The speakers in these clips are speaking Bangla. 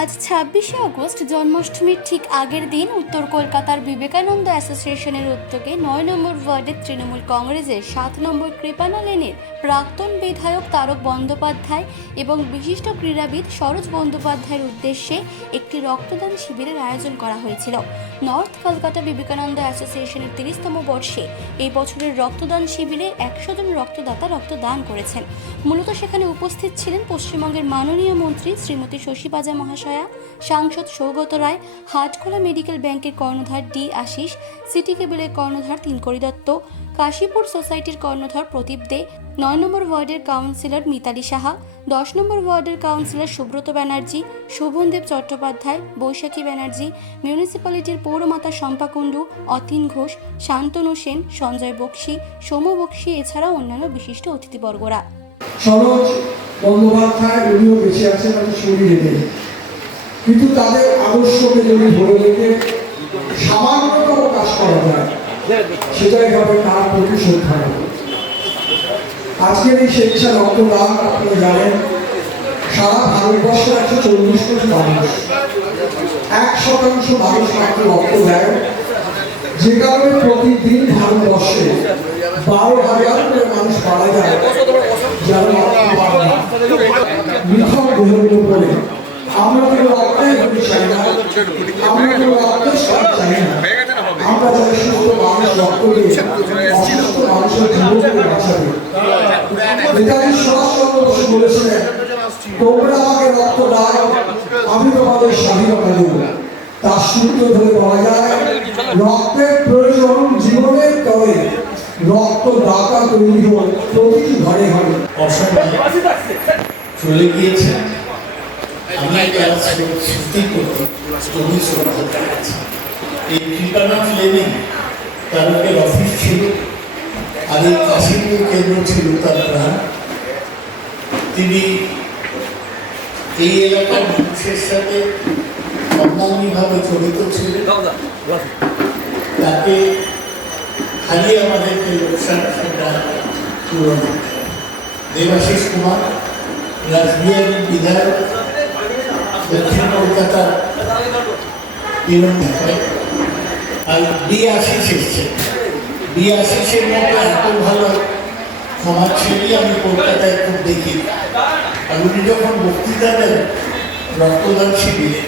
আজ ২৬শে আগস্ট জন্মাষ্টমীর ঠিক আগের দিন উত্তর কলকাতার বিবেকানন্দ অ্যাসোসিয়েশনের উদ্যোগে ৯ নম্বর ওয়ার্ডের তৃণমূল কংগ্রেসের ৭ নম্বর কৃপানা লেনের প্রাক্তন বিধায়ক তারক বন্দ্যোপাধ্যায় এবং বিশিষ্ট ক্রীড়াবিদ সরোজ বন্দ্যোপাধ্যায়ের উদ্দেশ্যে একটি রক্তদান শিবিরের আয়োজন করা হয়েছিল। নর্থ কলকাতা বিবেকানন্দ অ্যাসোসিয়েশনের ৩০তম বর্ষে এই বছরের রক্তদান শিবিরে ১০০ জন রক্তদাতা রক্তদান করেছেন। মূলত সেখানে উপস্থিত ছিলেন পশ্চিমবঙ্গের মাননীয় মন্ত্রী শ্রীমতী শশী পাজা মহাশয়া, সাংসদ সৌগত রায়, হাটখোলা মেডিকেল ব্যাংকের কর্ণধার ডি আশিস, সিটি কেবলের কর্ণধার তিনকড়ি দত্ত, কাশীপুর সোসাইটির কর্ণধার প্রদীপ দে, ৯ নম্বর ওয়ার্ডের কাউন্সিলর মিতালি সাহা, ১০ নম্বর ওয়ার্ডের কাউন্সিলর সুব্রত ব্যানার্জি, শোভনদেব চট্টোপাধ্যায়, বৈশাখী ব্যানার্জি, মিউনিসিপ্যালিটির পৌরমাতা শম্পা কুণ্ডু, অতীন ঘোষ, শান্তনু সেন, সঞ্জয় বক্সি, সৌম্য বক্সি এছাড়াও অন্যান্য বিশিষ্ট অতিথিবর্গরা। সরোজ বন্দ্যোপাধ্যায় উনিও বেঁচে আছেন, আমি শরীরে নেই, কিন্তু তাদের আদর্শকে যদি ধরে রেখে সামান্যতম কাজ করা যায় সেটাই হবে তার প্রতি শ্রদ্ধা। আজকের এই স্বেচ্ছা রক্তদান আপনারা জানেন সারা ভারতবর্ষের ১৪০ কোটি মানুষ, ১% মানুষ মাত্র রক্ত দেয়, যে কারণে প্রতিদিন ভারতবর্ষে ১২,০০০ করে মানুষ মারা যায় যারা রক্ত পায় না। নিথর দেহের উপরে আমরা কোনো রক্তের গতি চাই না, আমরা কোনো রক্তের স্বাদ চাই না, আমরা যারা সুস্থ মানুষ রক্ত দিয়ে অসুস্থ মানুষের জীবনকে বাঁচাবে। নেতাজি সুভাষচন্দ্র বসু বলেছিলেন, তোমরা আমাকে রক্ত দাও, আমি তোমাদের স্বাধীনতা দেব। তার সূত্র ধরে বলা যায় রক্তের প্রয়োজন জীবনের তরে, রক্তদাতা তৈরি হোক প্রতিটি ঘরে ঘরে। চলে গিয়েছেন, আমি সত্যি করতে চল্লিশ বছর আছে। এই কৃপানাথ লেনে তারকের অফিস ছিল, আগে কাশীপুর কেন্দ্র ছিল তার প্রাণ। তিনি এই এলাকার মানুষের সাথে অন্যান্যভাবে জড়িত ছিলেন। তাকে খালি আমাদেরকে লোকসান পূরণ। দেবাশিস কুমার রাজবিহারীর বিধায়ক, দক্ষিণ কলকাতার আর বি আশিস এসছে। বি আশিসের মতো এত ভালো সমাজসেবী আমি কলকাতায় খুব দেখি। আর উনি যখন বক্তৃতা দেন রক্তদান শিবিরে,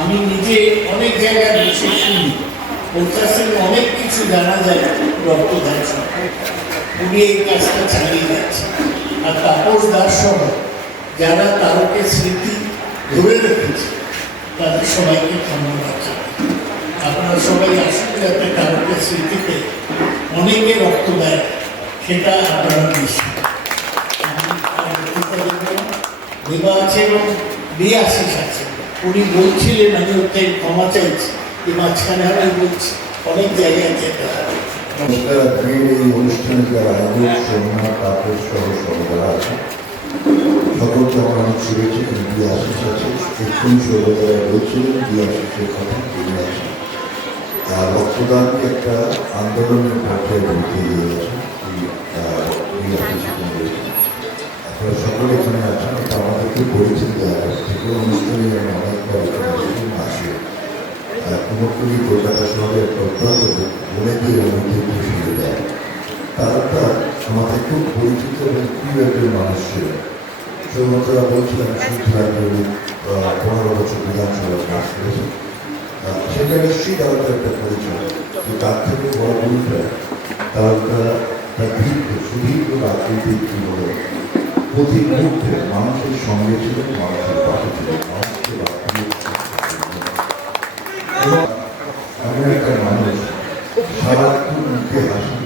আমি নিজে অনেক জায়গায় বসে শুনি, ওর কাছ থেকে অনেক কিছু জানা যায় রক্তদান সম্পর্কে। উনি এই কাজটা চালিয়ে যাচ্ছেন। আর তাপস দাস সহ যারা তারকের স্মৃতি ধরে রেখেছে তাদের সবাইকে ধন্যবাদ। আপনারা সবাই আসুন যাতে তারকের স্মৃতিতে অনেকে রক্ত দেয়, সেটা আপনারা নিশ্চিত। দেবা আছে এবং বিয়ে আশিস আছে। উনি বলছিলেন, আমি ওর থেকে ক্ষমা চাইছি যে মাঝখানে আমি বলছি অনেক জায়গায় যেতে হবে। এই অনুষ্ঠানে যারা আয়োজক সোমনাথ তাপস সহ সর্বদা আছে, সকলকে আমার অনেক শুভেচ্ছা। কিন্তু বি আশিস আছে, এক্ষুনি সর্বদা বলছিলেন বি আশিসের কথা তিনি আছেন। আর রক্তদানকে একটা আন্দোলনের পর্যায়ে ঢুকিয়ে দিয়ে গেছেন বি আশিস। আপনারা সকলে এখানে আছেন, এটা আমাদেরকে পরিচিত জায়গা থেকে অনুষ্ঠানে আমি অনেকবার এখানে আসি। কুমোরটুলি কলকাতা শহরে একটা অত্যন্ত মনে দিয়ে অনুভূতি শুরু দেয়। তারা আমাদের খুব পরিচিত এবং প্রিয় একজন মানুষ ছিলেন। সৌমতরা বলছিলেন শুধু 15 বছর বিধানসভা কাজ করেছেন, সেটা নিশ্চয়ই তারা একটা পরিচয়। তার থেকে বড় ভূমিকা তারা তার দীর্ঘ সুদীর্ঘ রাজনৈতিক জীবনে প্রতি মুহূর্তে মানুষের সঙ্গে ছিলেন, মানুষের পাশে ছিলেন, মানুষকে এমন একটা মানুষ সারাক্ষণ মুখে হাসি,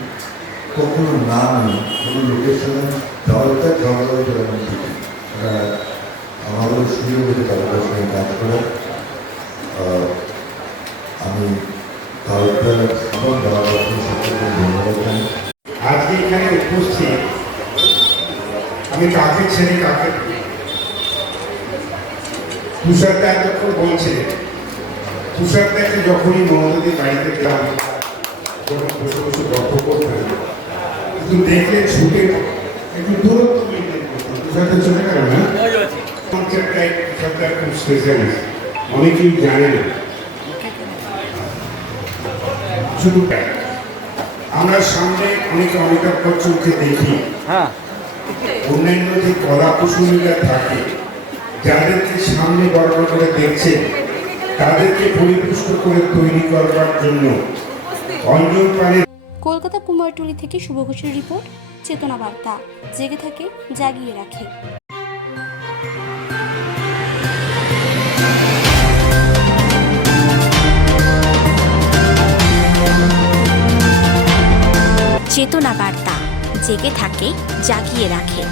কখনো না নেই কোনো লোকের সঙ্গে ঝগড়া করে এমন কিছু। আমাদের সুযোগ হয়েছে তাদের সঙ্গে কাজ করে। আমি তাদের ধন্যবাদ জানাই। আজকে এখানে উপস্থিত আমি কাকে ছেড়ে কাকে, তুষারদা এতক্ষণ বলছিলেন, তুষারদাকে যখনই মমতাদি বাড়িতে গেলাম যখন বসে বসে গল্প করতেন, কিন্তু দেখলে ছুটে একটু দূরত্ব মেনটেন করতাম। তুষারদা চলে গেল না, তুষারদার খুব স্পেশালিস্ট। অনেকেই জানে না। শুধু তাই, আমরা সামনে অনেকে অমিতাভ বচ্চনকে দেখি, অন্যান্য যে কলা কুশলীরা থাকে যাদেরকে সামনে বড় করে দেখছেন, তাদেরকে পরিপুষ্ট করে তৈরি করবার জন্য অঞ্জন পালের কলকাতা কুমারটুলি থেকে শুভ ঘোষের রিপোর্ট, চেতনা বার্তা, জেগে থাকে জাগিয়ে রাখে। চেতনা বার্তা, জেগে থাকে জাগিয়ে রাখে।